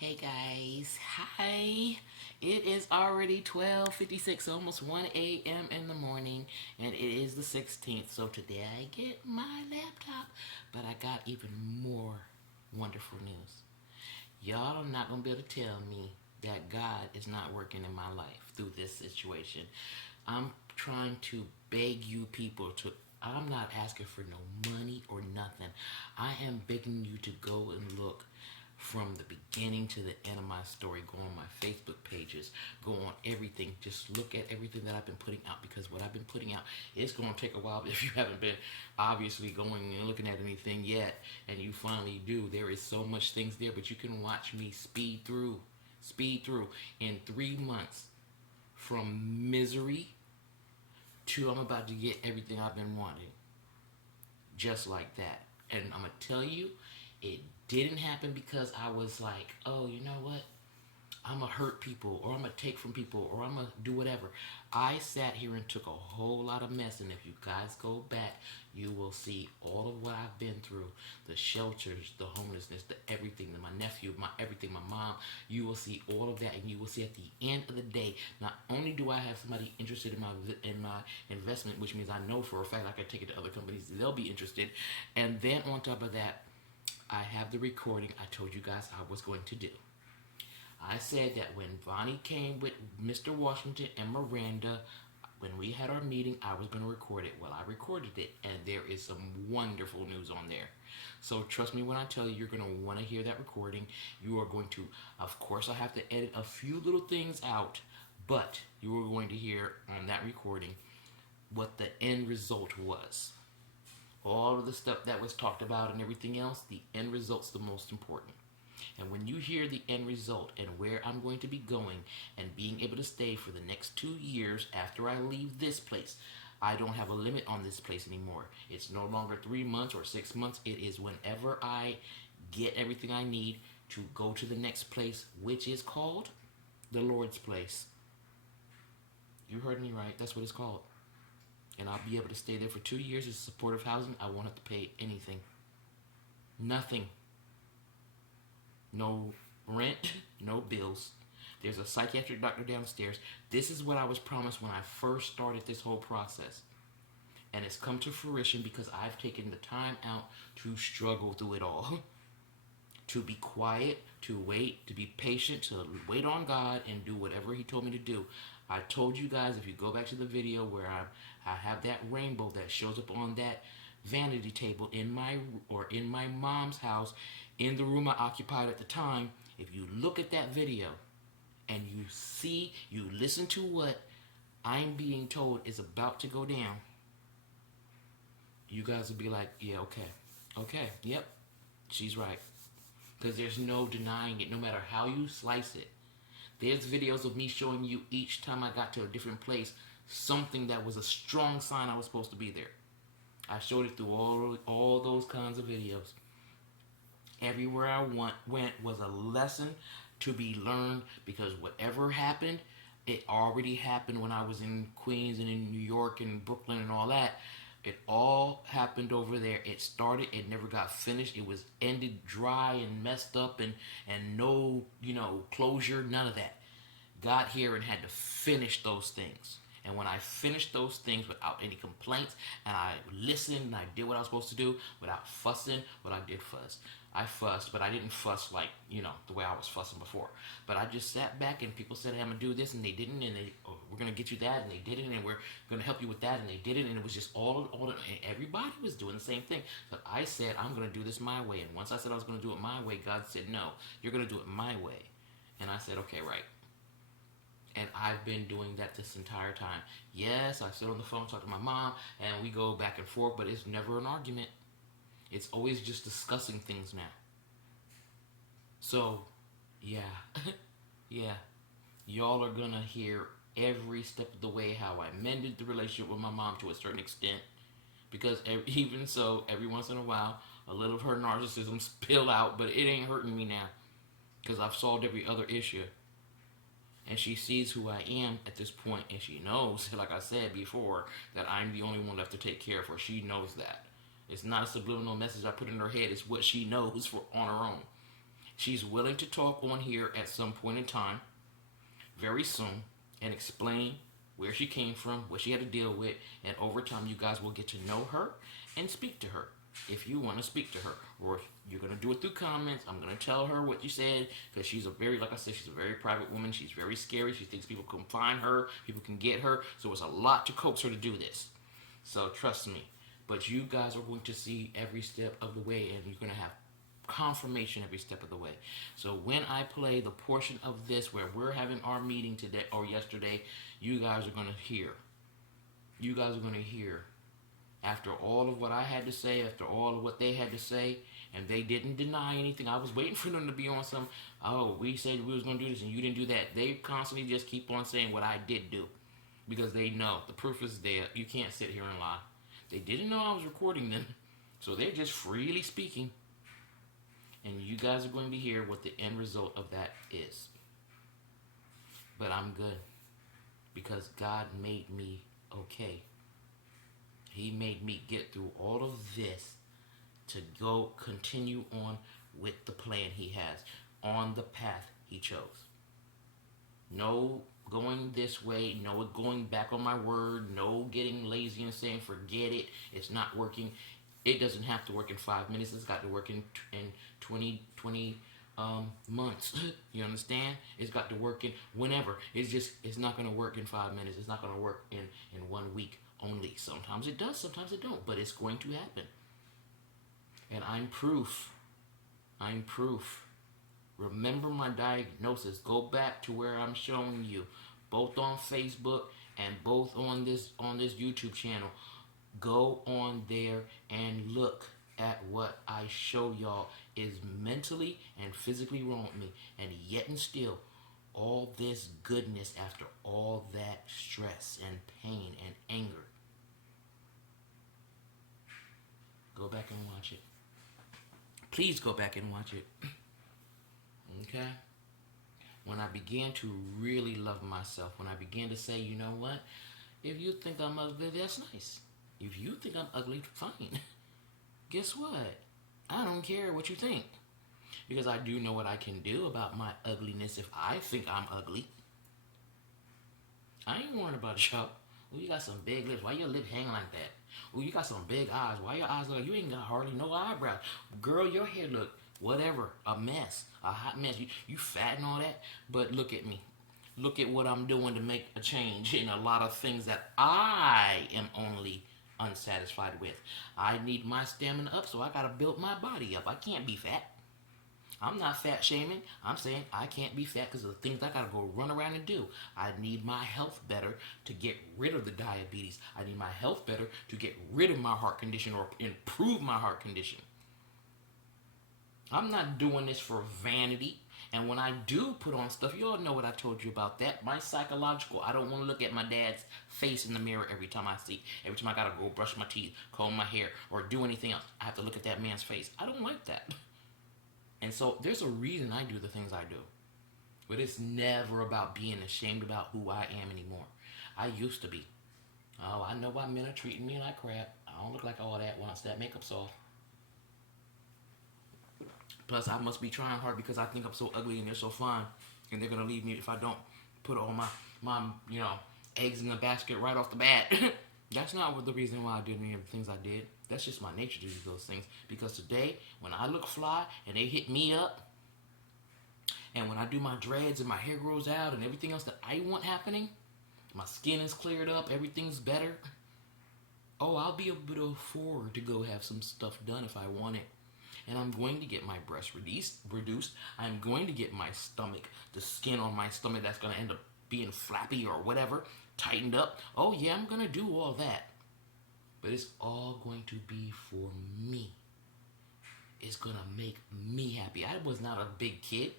Hey guys, hi. It is already 12:56, almost 1 a.m. in the morning, and it is the 16th. So today I get my laptop, but I got even more wonderful news. Y'all are not going to be able to tell me that God is not working in my life through this situation. I'm trying to beg you people to. I'm not asking for no money or nothing. I am begging you to go and look from the beginning to the end of my story. Go on my Facebook pages, go on everything. Just look at everything that I've been putting out, because what I've been putting out, it's going to take a while if you haven't been obviously going and looking at anything yet, and you finally do. There is so much things there, but you can watch me speed through in 3 months, from misery to I'm about to get everything I've been wanting, just like that. And I'm gonna tell you, it didn't happen because I was like, oh, you know what? I'm gonna hurt people, or I'm gonna take from people, or I'm gonna do whatever. I sat here and took a whole lot of mess, and if you guys go back, you will see all of what I've been through: the shelters, the homelessness, the everything, my nephew, my everything, my mom. You will see all of that, and you will see at the end of the day, not only do I have somebody interested in my investment, which means I know for a fact I can take it to other companies; they'll be interested, and then on top of that, I have the recording I told you guys I was going to do. I said that when Vonnie came with Mr. Washington and Miranda, when we had our meeting, I was going to record it. Well, I recorded it, and there is some wonderful news on there. So trust me when I tell you, you're going to want to hear that recording. You are going to, of course, I have to edit a few little things out, but you are going to hear on that recording what the end result was. All of the stuff that was talked about and everything else, the end result's the most important. And when you hear the end result and where I'm going to be going and being able to stay for the next 2 years after I leave this place, I don't have a limit on this place anymore. It's no longer 3 months or 6 months. It is whenever I get everything I need to go to the next place, which is called the Lord's place. You heard me right. That's what it's called. And I'll be able to stay there for 2 years as supportive housing. I won't have to pay anything. Nothing. No rent, no bills. There's a psychiatric doctor downstairs. This is what I was promised when I first started this whole process. And it's come to fruition because I've taken the time out to struggle through it all. To be quiet, to wait, to be patient, to wait on God and do whatever He told me to do. I told you guys, if you go back to the video where I have that rainbow that shows up on that vanity table in my mom's house, in the room I occupied at the time. If you look at that video and you listen to what I'm being told is about to go down, you guys will be like, yeah, okay, yep, she's right. Because there's no denying it, no matter how you slice it. There's videos of me showing you each time I got to a different place something that was a strong sign I was supposed to be there. I showed it through all those kinds of videos. Everywhere went was a lesson to be learned, because whatever happened, it already happened when I was in Queens and in New York and Brooklyn and all that. It all happened over there. It started, it never got finished. It was ended dry and messed up, and no, closure, none of that. Got here and had to finish those things. And when I finished those things without any complaints, and I listened and I did what I was supposed to do without fussing, what I did fuss. I fussed, but I didn't fuss like, the way I was fussing before. But I just sat back and people said, hey, I'm going to do this, and they didn't, and we're going to get you that, and they didn't, and we're going to help you with that, and they didn't, and it was just and everybody was doing the same thing. But I said, I'm going to do this my way. And once I said I was going to do it my way, God said, no, you're going to do it my way. And I said, okay, right. And I've been doing that this entire time. Yes, I sit on the phone, talk to my mom, and we go back and forth, but it's never an argument. It's always just discussing things now. So, yeah, yeah. Y'all are gonna hear every step of the way how I mended the relationship with my mom to a certain extent. Because even so, every once in a while, a little of her narcissism spill out, but it ain't hurting me now. Because I've solved every other issue. And she sees who I am at this point, and she knows, like I said before, that I'm the only one left to take care of her. She knows that. It's not a subliminal message I put in her head, it's what she knows on her own. She's willing to talk on here at some point in time, very soon, and explain where she came from, what she had to deal with, and over time you guys will get to know her and speak to her if you want to speak to her. Or if you're going to do it through comments, I'm going to tell her what you said, because she's a very, like I said, she's a very private woman. She's very scary. She thinks people can find her, people can get her, so it's a lot to coax her to do this. So trust me. But you guys are going to see every step of the way, and you're going to have confirmation every step of the way. So when I play the portion of this where we're having our meeting today or yesterday, you guys are going to hear. You guys are going to hear after all of what I had to say, after all of what they had to say, and they didn't deny anything. I was waiting for them to be on some, oh, we said we was going to do this and you didn't do that. They constantly just keep on saying what I did do, because they know the proof is there. You can't sit here and lie. They didn't know I was recording them, so they're just freely speaking. And you guys are going to hear what the end result of that is. But I'm good, because God made me okay. He made me get through all of this to go continue on with the plan he has, on the path he chose. No going this way, no going back on my word, no getting lazy and saying forget it, it's not working. It doesn't have to work in 5 minutes. It's got to work in 20 months. You understand? It's got to work in whenever. It's not going to work in 5 minutes. It's not going to work in 1 week only. Sometimes it does, sometimes it don't, but it's going to happen. And I'm proof. I'm proof. Remember my diagnosis. Go back to where I'm showing you, both on Facebook and both on this YouTube channel. Go on there and look at what I show y'all is mentally and physically wrong with me. And yet and still, all this goodness after all that stress and pain and anger. Go back and watch it. Please go back and watch it. Okay? When I began to really love myself, when I began to say, you know what? If you think I'm ugly, that's nice. If you think I'm ugly, fine. Guess what? I don't care what you think. Because I do know what I can do about my ugliness if I think I'm ugly. I ain't worried about y'all. Well, you got some big lips. Why your lip hanging like that? Well, you got some big eyes. Why your eyes look like you ain't got hardly no eyebrows? Girl, your hair look whatever. A mess. A hot mess. You fat and all that. But look at me. Look at what I'm doing to make a change in a lot of things that I am only unsatisfied with. I need my stamina up, so I gotta build my body up. I can't be fat. I'm not fat shaming. I'm saying I can't be fat because of the things I gotta go run around and do. I need my health better to get rid of the diabetes. I need my health better to get rid of my heart condition or improve my heart condition. I'm not doing this for vanity. And when I do put on stuff, you all know what I told you about that. My psychological, I don't want to look at my dad's face in the mirror every time every time I gotta go brush my teeth, comb my hair, or do anything else. I have to look at that man's face. I don't like that. And so there's a reason I do the things I do. But it's never about being ashamed about who I am anymore. I used to be. Oh, I know why men are treating me like crap. I don't look like all that once that makeup's off. Plus, I must be trying hard because I think I'm so ugly and they're so fine. And they're going to leave me if I don't put all my eggs in the basket right off the bat. That's not the reason why I did any of the things I did. That's just my nature to do those things. Because today, when I look fly and they hit me up, and when I do my dreads and my hair grows out and everything else that I want happening, my skin is cleared up, everything's better. Oh, I'll be able to afford to go have some stuff done if I want it. And I'm going to get my breasts reduced. I'm going to get my stomach, the skin on my stomach that's going to end up being flappy or whatever, tightened up. Oh yeah, I'm going to do all that. But it's all going to be for me. It's going to make me happy. I was not a big kid.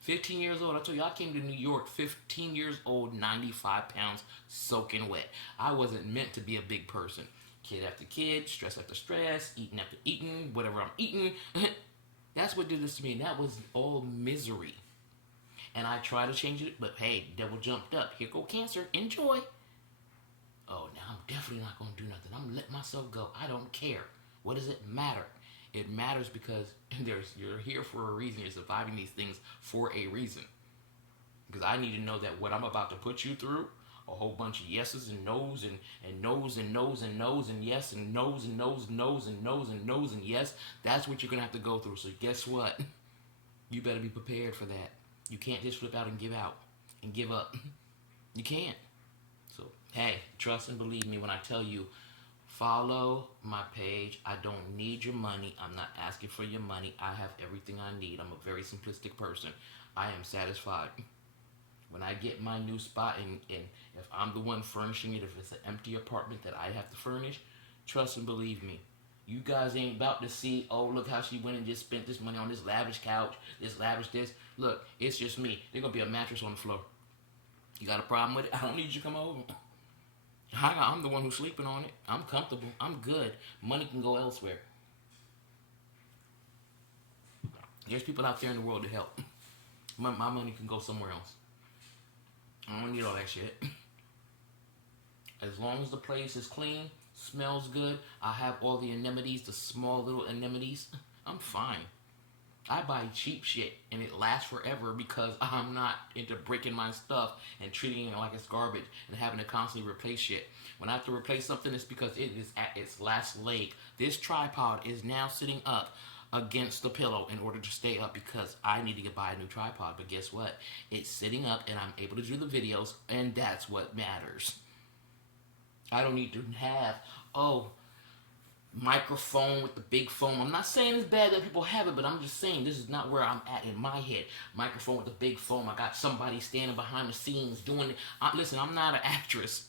15 years old. I told you, I came to New York 15 years old, 95 pounds, soaking wet. I wasn't meant to be a big person. Kid after kid, stress after stress, eating after eating, whatever I'm eating. That's what did this to me. And that was all misery. And I tried to change it, but hey, devil jumped up. Here go cancer. Enjoy. Oh, now I'm definitely not going to do nothing. I'm going to let myself go. I don't care. What does it matter? It matters because you're here for a reason. You're surviving these things for a reason. Because I need to know that what I'm about to put you through, a whole bunch of yeses and no's and no's and no's and no's and yes and no's and no's and no's and no's and no's and yes, that's what you're going to have to go through. So guess what? You better be prepared for that. You can't just flip out and give out and give up. You can't. So, hey, trust and believe me when I tell you, follow my page. I don't need your money. I'm not asking for your money. I have everything I need. I'm a very simplistic person. I am satisfied. When I get my new spot and if I'm the one furnishing it, if it's an empty apartment that I have to furnish, trust and believe me. You guys ain't about to see, oh, look how she went and just spent this money on this lavish couch, this lavish this. Look, it's just me. There's going to be a mattress on the floor. You got a problem with it? I don't need you to come over. I'm the one who's sleeping on it. I'm comfortable. I'm good. Money can go elsewhere. There's people out there in the world to help. My money can go somewhere else. I don't need all that shit. As long as the place is clean, smells good, I have all the anemones, the small little anemones, I'm fine. I buy cheap shit and it lasts forever because I'm not into breaking my stuff and treating it like it's garbage and having to constantly replace shit. When I have to replace something, it's because it is at its last leg. This tripod is now sitting up against the pillow in order to stay up because I need to buy a new tripod. But guess what? It's sitting up and I'm able to do the videos, and that's what matters. I don't need to have, microphone with the big phone. I'm not saying it's bad that people have it, but I'm just saying this is not where I'm at in my head. Microphone with the big phone. I got somebody standing behind the scenes doing it. Listen, I'm not an actress.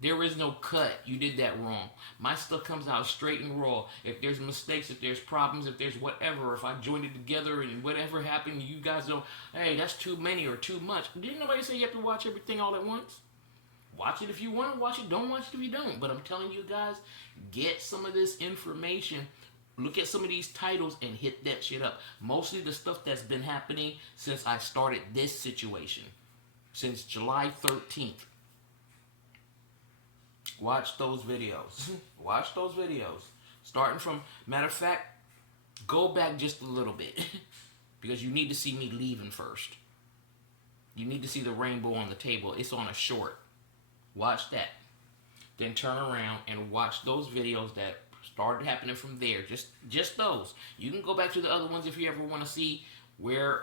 There is no cut. You did that wrong. My stuff comes out straight and raw. If there's mistakes, if there's problems, if there's whatever, if I joined it together and whatever happened, you guys don't, hey, that's too many or too much. Didn't nobody say you have to watch everything all at once? Watch it if you want to watch it. Don't watch it if you don't. But I'm telling you guys, get some of this information. Look at some of these titles and hit that shit up. Mostly the stuff that's been happening since I started this situation. Since July 13th. Watch those videos. Watch those videos. Starting from, matter of fact, go back just a little bit. Because you need to see me leaving first. You need to see the rainbow on the table. It's on a short. Watch that. Then turn around and watch those videos that started happening from there. Just those. You can go back to the other ones if you ever want to see where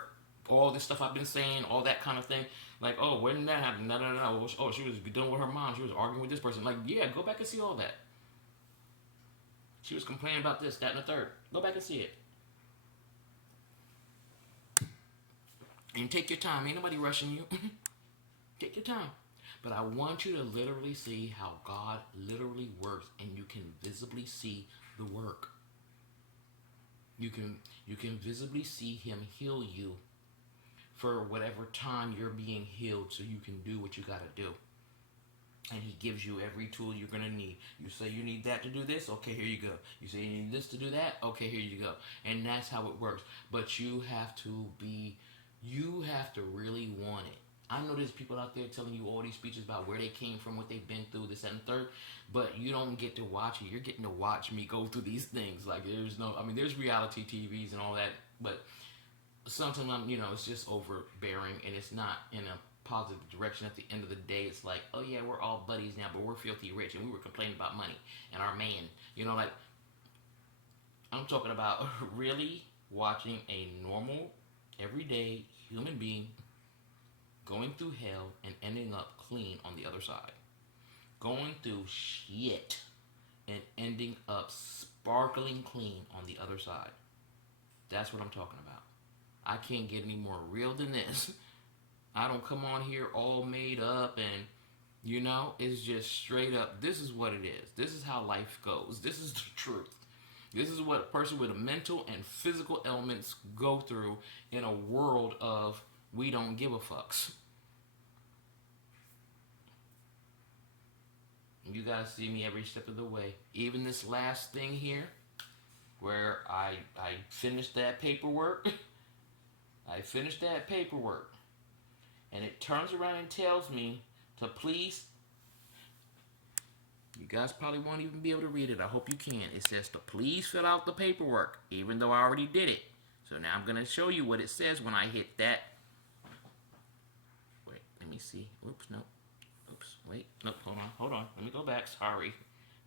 all this stuff I've been saying, all that kind of thing. Like, oh, when did that happen? No. Oh, she was done with her mom. She was arguing with this person. Like, yeah, go back and see all that. She was complaining about this, that, and the third. Go back and see it. And take your time. Ain't nobody rushing you. Take your time. But I want you to literally see how God literally works, and you can visibly see the work. You can visibly see Him heal you for whatever time you're being healed, so you can do what you got to do. And He gives you every tool you're going to need. You say you need that to do this? Okay, here you go. You say you need this to do that? Okay, here you go. And that's how it works. But you have to really want it. I know there's people out there telling you all these speeches about where they came from, what they've been through, this and the third, but you don't get to watch it. You're getting to watch me go through these things. Like, there's reality TVs and all that, but sometimes, it's just overbearing, and it's not in a positive direction. At the end of the day, it's like, oh yeah, we're all buddies now, but we're filthy rich, and we were complaining about money and our man. I'm talking about really watching a normal, everyday human being going through hell and ending up clean on the other side. Going through shit and ending up sparkling clean on the other side. That's what I'm talking about. I can't get any more real than this. I don't come on here all made up and, it's just straight up. This is what it is. This is how life goes. This is the truth. This is what a person with a mental and physical ailments go through in a world of we don't give a fucks. You guys see me every step of the way. Even this last thing here, where I finished that paperwork. And it turns around and tells me to please You guys probably won't even be able to read it. I hope you can. It says to please fill out the paperwork, even though I already did it. So now I'm going to show you what it says when I hit that. Wait, let me see. Oops, nope. Oops, wait. Nope, hold on. Let me go back. Sorry.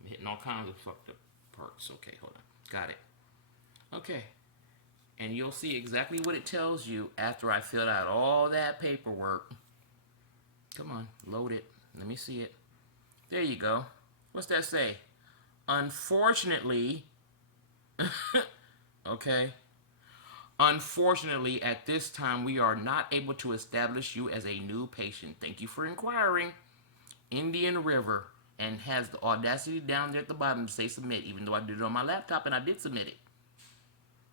I'm hitting all kinds of fucked up parts. Okay, hold on. Got it. Okay. And you'll see exactly what it tells you after I filled out all that paperwork. Come on, load it. Let me see it. There you go. What's that say? Unfortunately, okay. Unfortunately, at this time, we are not able to establish you as a new patient. Thank you for inquiring. Indian River, and has the audacity down there at the bottom to say submit, even though I did it on my laptop and I did submit it.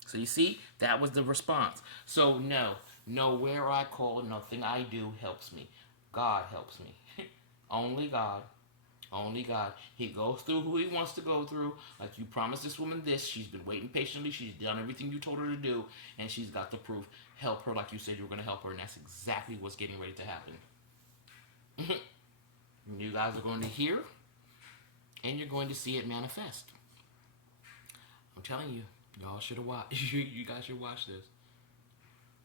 So you see, that was the response. So no, where I call, nothing I do helps me. God helps me. Only God. Only God. He goes through who he wants to go through. Like you promised this woman this. She's been waiting patiently. She's done everything you told her to do. And she's got the proof. Help her like you said you were going to help her. And that's exactly what's getting ready to happen. You guys are going to hear. And you're going to see it manifest. I'm telling you. Y'all should have watched. You guys should watch this.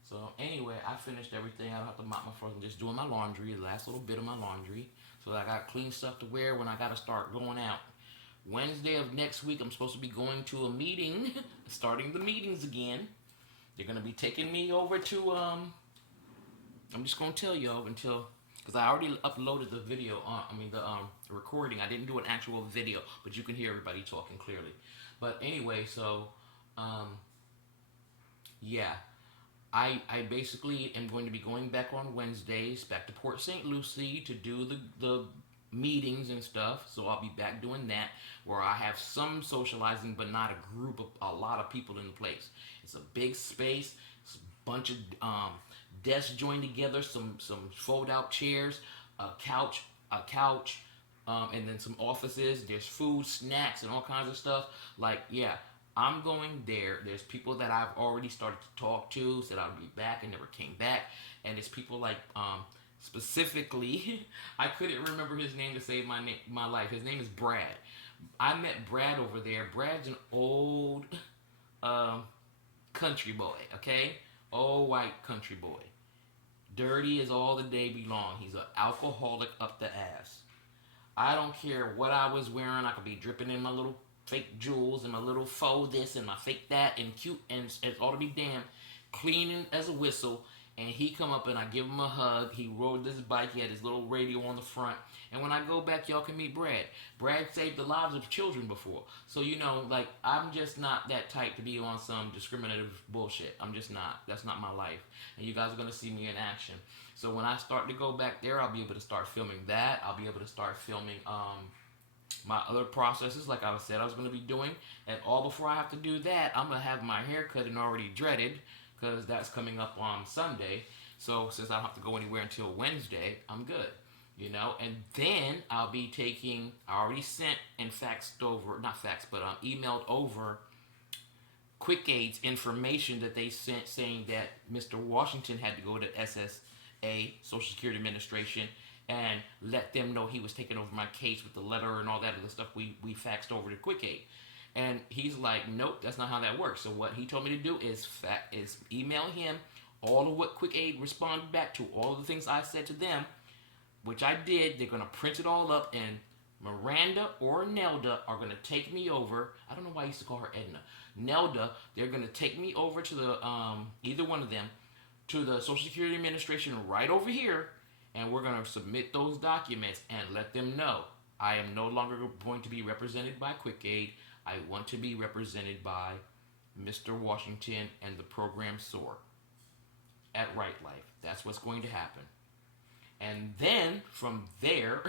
So anyway, I finished everything. I don't have to mop my floors. I'm just doing my laundry, the last little bit of my laundry. So I got clean stuff to wear when I got to start going out. Wednesday of next week, I'm supposed to be going to a meeting, starting the meetings again. They're going to be taking me over to, I'm just going to tell y'all until, because I already uploaded the video, the recording. I didn't do an actual video, but you can hear everybody talking clearly. But anyway, so, yeah. I basically am going to be going back on Wednesdays, back to Port St. Lucie to do the meetings and stuff. So I'll be back doing that, where I have some socializing, but not a group of a lot of people in the place. It's a big space, it's a bunch of desks joined together, some fold out chairs, a couch, and then some offices. There's food, snacks, and all kinds of stuff. Like, yeah, I'm going there. There's people that I've already started to talk to, said I'll be back and never came back. And it's people like, specifically, I couldn't remember his name to save my life. His name is Brad. I met Brad over there. Brad's an old country boy, okay? Old white country boy. Dirty as all the day be long. He's an alcoholic up the ass. I don't care what I was wearing. I could be dripping in my little fake jewels and my little faux this and my fake that and cute and it's all to be damn clean as a whistle. And he come up and I give him a hug. He rode this bike. He had his little radio on the front. And when I go back, y'all can meet Brad. Brad saved the lives of children before. So, like, I'm just not that type to be on some discriminative bullshit. I'm just not. That's not my life. And you guys are going to see me in action. So when I start to go back there, I'll be able to start filming that. I'll be able to start filming my other processes like I said I was going to be doing. And all before I have to do that, I'm going to have my hair cut and already dreaded, because that's coming up on Sunday. So since I don't have to go anywhere until Wednesday, I'm good. And then I'll be taking, I already sent and faxed over, not faxed, but emailed over QuickAid's information that they sent saying that Mr. Washington had to go to SSA, Social Security Administration, and let them know he was taking over my case with the letter and all that other stuff we faxed over to QuickAid. And he's like, nope, that's not how that works. So what he told me to do is email him all of what QuickAid responded back to, all of the things I said to them, which I did. They're going to print it all up, and Miranda or Nelda are going to take me over. I don't know why I used to call her Edna. Nelda, they're going to take me over to the, either one of them, to the Social Security Administration right over here, and we're going to submit those documents and let them know I am no longer going to be represented by QuickAid. I want to be represented by Mr. Washington and the program SOAR at Right Life. That's what's going to happen. And then from there,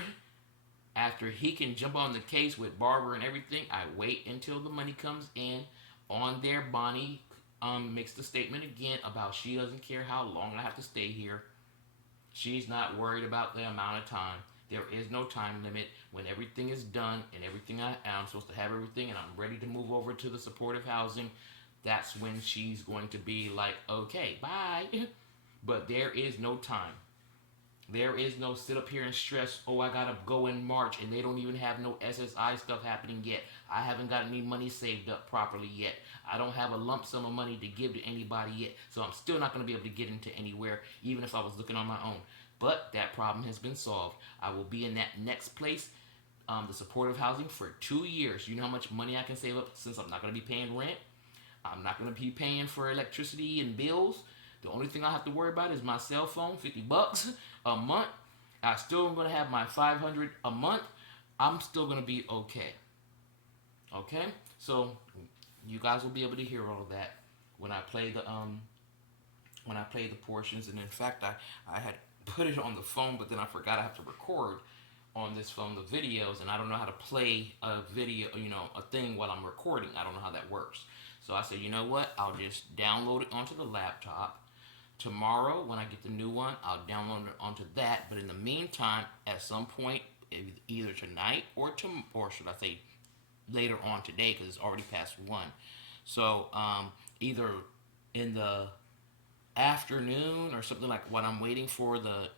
after he can jump on the case with Barbara and everything, I wait until the money comes in. On there, Bonnie makes the statement again about she doesn't care how long I have to stay here. She's not worried about the amount of time. There is no time limit. When everything is done and everything I'm supposed to have everything and I'm ready to move over to the supportive housing, that's when she's going to be like, okay, bye. But there is no time. There is no sit up here and stress, oh, I gotta go in March and they don't even have no SSI stuff happening yet. I haven't got any money saved up properly yet. I don't have a lump sum of money to give to anybody yet. So I'm still not gonna be able to get into anywhere, even if I was looking on my own. But that problem has been solved. I will be in that next place, the supportive housing, for 2 years. You know how much money I can save up since I'm not gonna be paying rent? I'm not going to be paying for electricity and bills. The only thing I have to worry about is my cell phone, $50 a month. I still am going to have my 500 a month. I'm still going to be okay. Okay? So you guys will be able to hear all of that when I play the portions. And in fact, I had put it on the phone, but then I forgot I have to record on this phone the videos, and I don't know how to play a video, a thing while I'm recording. I don't know how that works. So I said, you know what? I'll just download it onto the laptop. Tomorrow, when I get the new one, I'll download it onto that. But in the meantime, at some point, either tonight or should I say later on today, because it's already past 1. So either in the afternoon or something, like when I'm waiting for the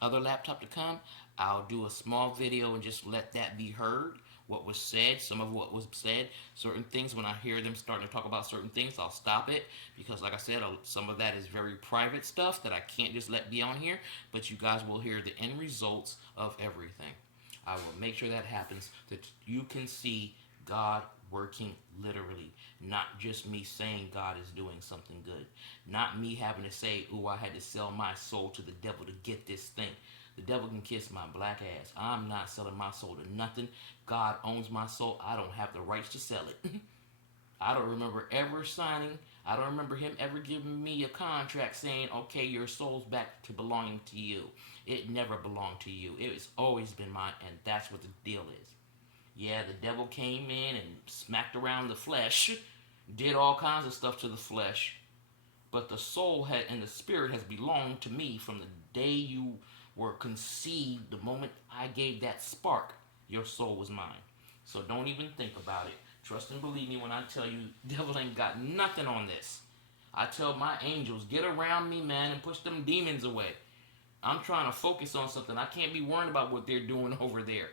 other laptop to come, I'll do a small video and just let that be heard. What was said, some of what was said, certain things, when I hear them starting to talk about certain things, I'll stop it, because like I said, some of that is very private stuff that I can't just let be on here, but you guys will hear the end results of everything. I will make sure that happens, that you can see God working literally, not just me saying God is doing something good, not me having to say, oh, I had to sell my soul to the devil to get this thing. The devil can kiss my black ass. I'm not selling my soul to nothing. God owns my soul. I don't have the rights to sell it. I don't remember ever signing. I don't remember him ever giving me a contract saying, okay, your soul's back to belonging to you. It never belonged to you. It's always been mine, and that's what the deal is. Yeah, the devil came in and smacked around the flesh, did all kinds of stuff to the flesh, but the soul and the spirit has belonged to me from the day you were conceived. The moment I gave that spark, your soul was mine. So don't even think about it. Trust and believe me when I tell you, devil ain't got nothing on this. I tell my angels, get around me, man, and push them demons away. I'm trying to focus on something. I can't be worried about what they're doing over there.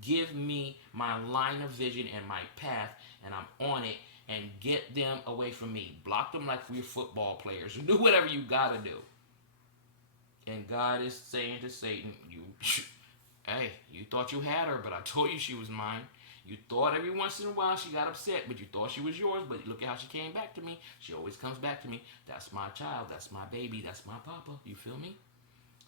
Give me my line of vision and my path, and I'm on it, and get them away from me. Block them like we're football players. Do whatever you gotta do. And God is saying to Satan, hey, you thought you had her, but I told you she was mine. You thought every once in a while she got upset, but you thought she was yours, but look at how she came back to me. She always comes back to me. That's my child. That's my baby. That's my papa. You feel me?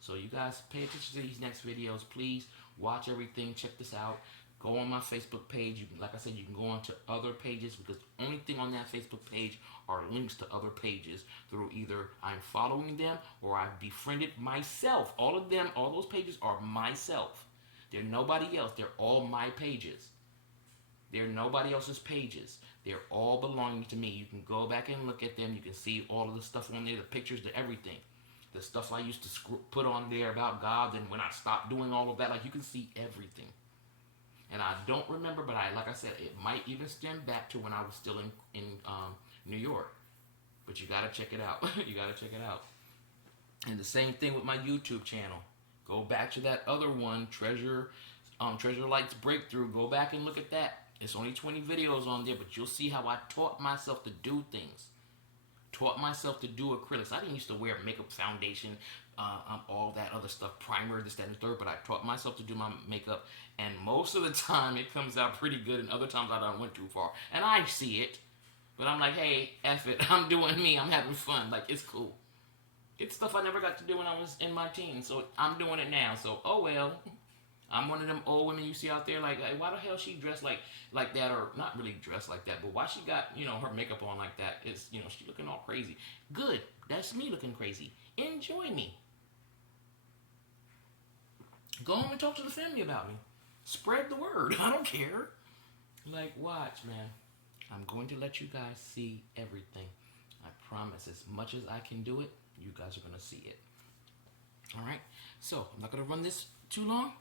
So you guys pay attention to these next videos. Please watch everything. Check this out. Go on my Facebook page. You can, like I said, you can go on to other pages, because the only thing on that Facebook page are links to other pages through either I'm following them or I've befriended myself. All of them, all those pages are myself. They're nobody else. They're all my pages. They're nobody else's pages. They're all belonging to me. You can go back and look at them. You can see all of the stuff on there, the pictures, the everything. The stuff I used to put on there about God, and when I stopped doing all of that, like, you can see everything. And I don't remember, but like I said, it might even stem back to when I was still in New York. But you gotta check it out. You gotta check it out. And the same thing with my YouTube channel. Go back to that other one, Treasure Lights Breakthrough. Go back and look at that. It's only 20 videos on there, but you'll see how I taught myself to do things. Taught myself to do acrylics. I didn't used to wear makeup, foundation, all that other stuff, primer, this, that, and the third, but I taught myself to do my makeup, and most of the time it comes out pretty good, and other times I don't went too far. And I see it, but I'm like, hey, F it, I'm doing me, I'm having fun, like, it's cool. It's stuff I never got to do when I was in my teens, so I'm doing it now, so, oh well. I'm one of them old women you see out there, like, why the hell she dressed like that, or not really dressed like that, but why she got, her makeup on like that? Is, she looking all crazy. Good. That's me looking crazy. Enjoy me. Go home and talk to the family about me. Spread the word. I don't care. Like, watch, man. I'm going to let you guys see everything. I promise. As much as I can do it, you guys are going to see it. All right? So, I'm not going to run this too long,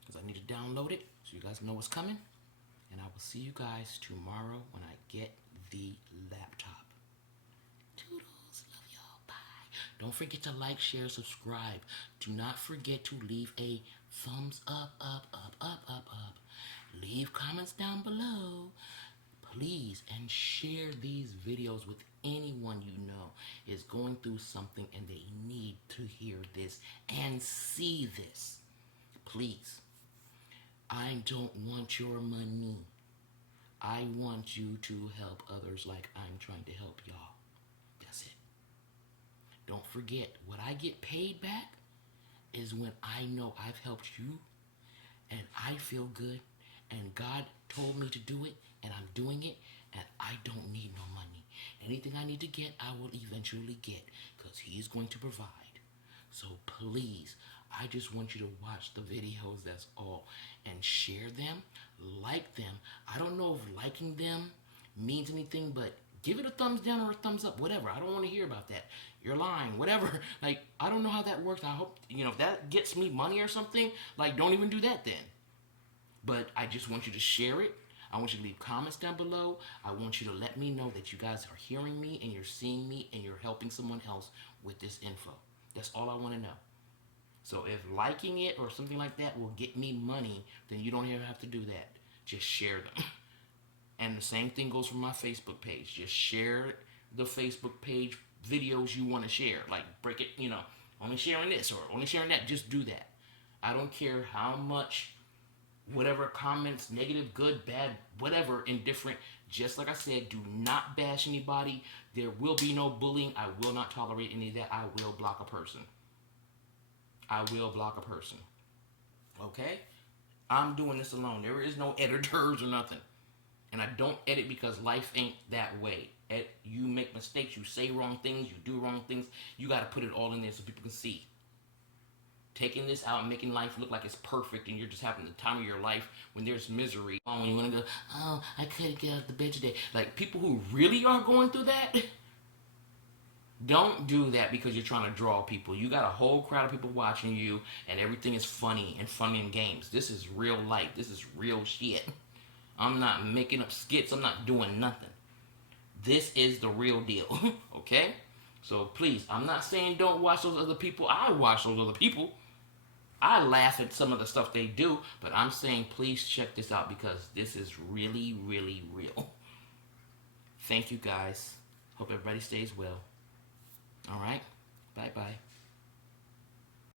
because I need to download it so you guys know what's coming. And I will see you guys tomorrow when I get the laptop. Toodles. Love y'all. Bye. Don't Don't forget to like, share, subscribe. Do not forget to leave a thumbs up, up, up, up, up, up. Leave comments down below. Please, and share these videos with anyone you know is going through something and they need to hear this and see this. Please. I don't want your money. I want you to help others like I'm trying to help y'all. That's it. Don't forget, what I get paid back is when I know I've helped you and I feel good and God told me to do it and I'm doing it and I don't need no money. Anything I need to get, I will eventually get because He's going to provide. So please, I just want you to watch the videos, that's all, and share them, like them. I don't know if liking them means anything, but give it a thumbs down or a thumbs up, whatever. I don't want to hear about that. You're lying, whatever. Like, I don't know how that works. I hope, if that gets me money or something, like, don't even do that then. But I just want you to share it. I want you to leave comments down below. I want you to let me know that you guys are hearing me and you're seeing me and you're helping someone else with this info. That's all I want to know. So if liking it or something like that will get me money, then you don't even have to do that. Just share them. And the same thing goes for my Facebook page. Just share the Facebook page videos you want to share. Like break it, only sharing this or only sharing that. Just do that. I don't care how much, whatever comments, negative, good, bad, whatever, indifferent. Just like I said, do not bash anybody. There will be no bullying. I will not tolerate any of that. I will block a person. I will block a person. Okay? I'm doing this alone. There is no editors or nothing. And I don't edit because life ain't that way. You make mistakes. You say wrong things. You do wrong things. You got to put it all in there so people can see. Taking this out and making life look like it's perfect and you're just having the time of your life when there's misery. When you want to go, oh, I couldn't get out of the bed today. Like, people who really are going through that, don't do that because you're trying to draw people. You got a whole crowd of people watching you and everything is funny and fun and games. This is real life. This is real shit. I'm not making up skits. I'm not doing nothing. This is the real deal. Okay? So please, I'm not saying don't watch those other people. I watch those other people. I laugh at some of the stuff they do, but I'm saying please check this out because this is really, really real. Thank you guys. Hope everybody stays well. All right. Bye-bye.